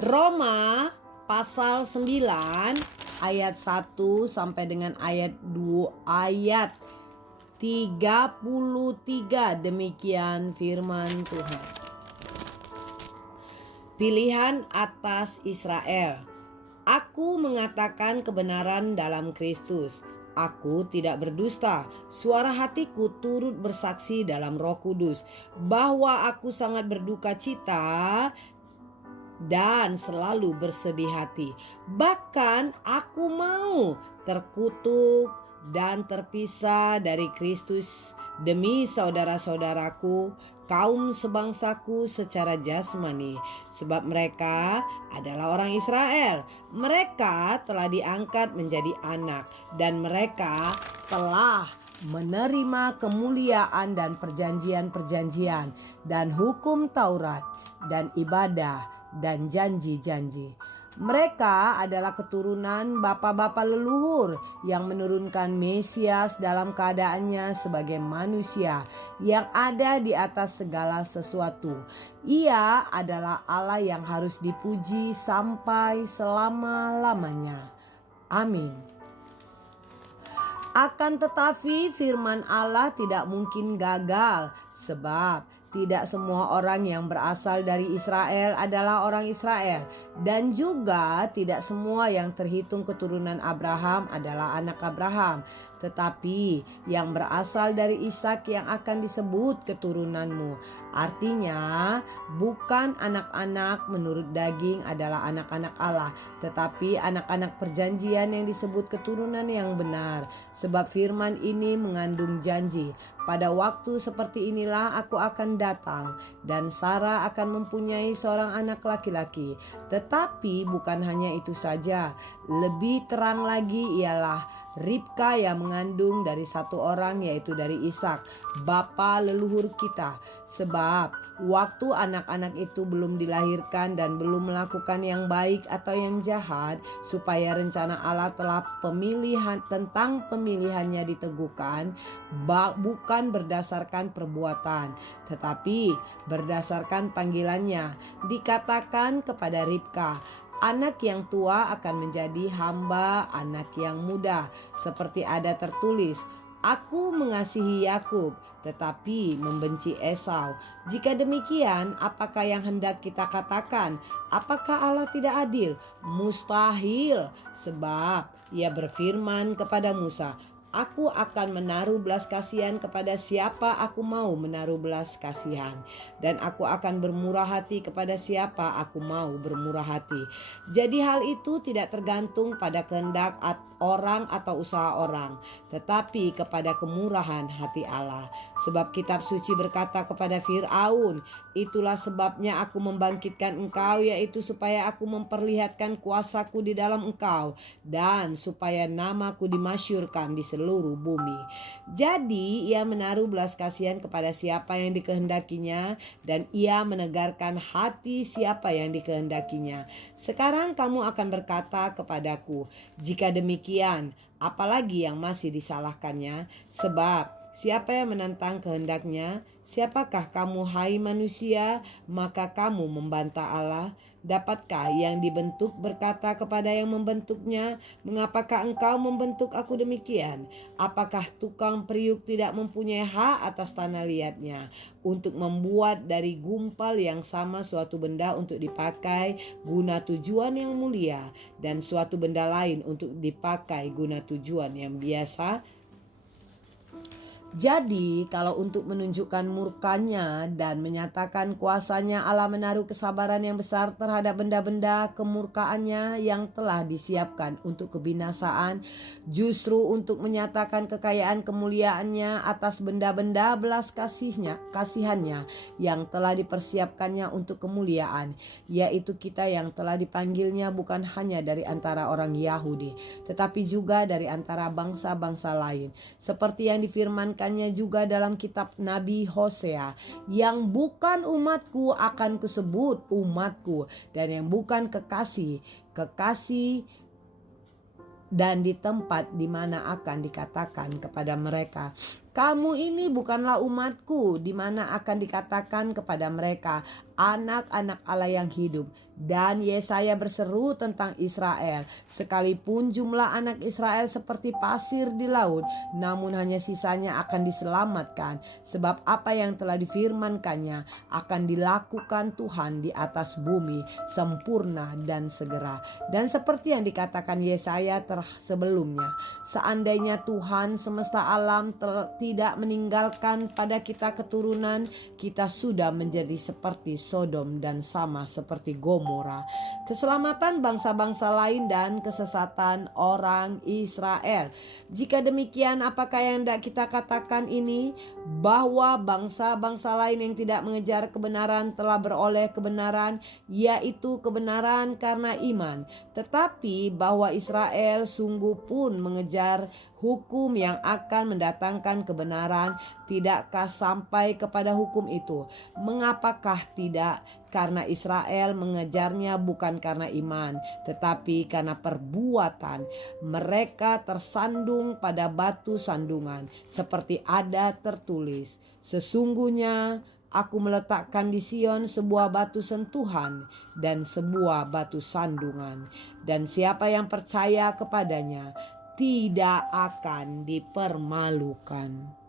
Roma pasal 9 ayat 1 sampai dengan ayat 33. Demikian firman Tuhan. Pilihan atas Israel. Aku mengatakan kebenaran dalam Kristus. Aku tidak berdusta. Suara hatiku turut bersaksi dalam Roh Kudus bahwa aku sangat berduka cita dan selalu bersedih hati. Bahkan aku mau terkutuk dan terpisah dari Kristus demi saudara-saudaraku, kaum sebangsaku secara jasmani, sebab mereka adalah orang Israel. Mereka telah diangkat menjadi anak, dan mereka telah menerima kemuliaan dan perjanjian-perjanjian dan hukum Taurat dan ibadah dan janji-janji. Mereka adalah keturunan bapa-bapa leluhur yang menurunkan Mesias dalam keadaannya sebagai manusia yang ada di atas segala sesuatu. Ia adalah Allah yang harus dipuji sampai selama-lamanya. Amin. Akan tetapi firman Allah tidak mungkin gagal, sebab tidak semua orang yang berasal dari Israel adalah orang Israel, dan juga tidak semua yang terhitung keturunan Abraham adalah anak Abraham. Tetapi yang berasal dari Ishak yang akan disebut keturunanmu. Artinya bukan anak-anak menurut daging adalah anak-anak Allah, tetapi anak-anak perjanjian yang disebut keturunan yang benar. Sebab firman ini mengandung janji, pada waktu seperti inilah aku akan datang, dan Sarah akan mempunyai seorang anak laki-laki. Tetapi bukan hanya itu saja, lebih terang lagi ialah Ribka yang mengandung dari satu orang, yaitu dari Ishak, bapa leluhur kita. Sebab waktu anak-anak itu belum dilahirkan dan belum melakukan yang baik atau yang jahat, supaya rencana Allah telah tentang pemilihannya diteguhkan, bukan berdasarkan perbuatan, tetapi berdasarkan panggilannya. Dikatakan kepada Ribka, anak yang tua akan menjadi hamba anak yang muda, seperti ada tertulis, aku mengasihi Yakub, tetapi membenci Esau. Jika demikian, apakah yang hendak kita katakan? Apakah Allah tidak adil? Mustahil, sebab Ia berfirman kepada Musa, aku akan menaruh belas kasihan kepada siapa aku mau menaruh belas kasihan, dan aku akan bermurah hati kepada siapa aku mau bermurah hati. Jadi hal itu tidak tergantung pada kehendak orang atau usaha orang, tetapi kepada kemurahan hati Allah. Sebab kitab suci berkata kepada Fir'aun, itulah sebabnya aku membangkitkan engkau, yaitu supaya aku memperlihatkan kuasaku di dalam engkau, dan supaya namaku dimasyurkan di seluruh bumi. Jadi ia menaruh belas kasihan kepada siapa yang dikehendakinya, dan ia menegarkan hati siapa yang dikehendakinya. Sekarang kamu akan berkata kepadaku, jika demikian, apalagi yang masih disalahkannya? Sebab siapa yang menentang kehendaknya? Siapakah kamu, hai manusia, maka kamu membantah Allah? Dapatkah yang dibentuk berkata kepada yang membentuknya, mengapakah engkau membentuk aku demikian? Apakah tukang periuk tidak mempunyai hak atas tanah liatnya untuk membuat dari gumpal yang sama suatu benda untuk dipakai guna tujuan yang mulia, dan suatu benda lain untuk dipakai guna tujuan yang biasa? Jadi kalau untuk menunjukkan murkanya dan menyatakan kuasanya, Allah menaruh kesabaran yang besar terhadap benda-benda kemurkaannya yang telah disiapkan untuk kebinasaan, justru untuk menyatakan kekayaan kemuliaannya atas benda-benda belas kasihannya yang telah dipersiapkannya untuk kemuliaan, yaitu kita yang telah dipanggilnya bukan hanya dari antara orang Yahudi, tetapi juga dari antara bangsa-bangsa lain, seperti yang difirmankan juga dalam kitab Nabi Hosea, yang bukan umatku akan kusebut umatku, dan yang bukan kekasih dan di tempat di mana akan dikatakan kepada mereka, Kamu ini bukanlah umatku, di mana akan dikatakan kepada mereka, anak-anak Allah yang hidup. Dan Yesaya berseru tentang Israel, sekalipun jumlah anak Israel seperti pasir di laut, namun hanya sisanya akan diselamatkan. Sebab apa yang telah difirmankannya akan dilakukan Tuhan di atas bumi, sempurna dan segera. Dan seperti yang dikatakan Yesaya sebelumnya, seandainya Tuhan semesta alam tidak meninggalkan pada kita keturunan, kita sudah menjadi seperti Sodom dan sama seperti Gomora. Keselamatan bangsa-bangsa lain dan kesesatan orang Israel. Jika demikian, apakah yang hendak kita katakan ini? Bahwa bangsa-bangsa lain yang tidak mengejar kebenaran telah beroleh kebenaran, yaitu kebenaran karena iman. Tetapi bahwa Israel sungguh pun mengejar hukum yang akan mendatangkan kebenaran, tidakkah sampai kepada hukum itu? Mengapakah tidak? Karena Israel mengejarnya bukan karena iman, tetapi karena perbuatan. Mereka tersandung pada batu sandungan, seperti ada tertulis, sesungguhnya aku meletakkan di Sion sebuah batu sentuhan dan sebuah batu sandungan, dan siapa yang percaya kepadanya tidak akan dipermalukan.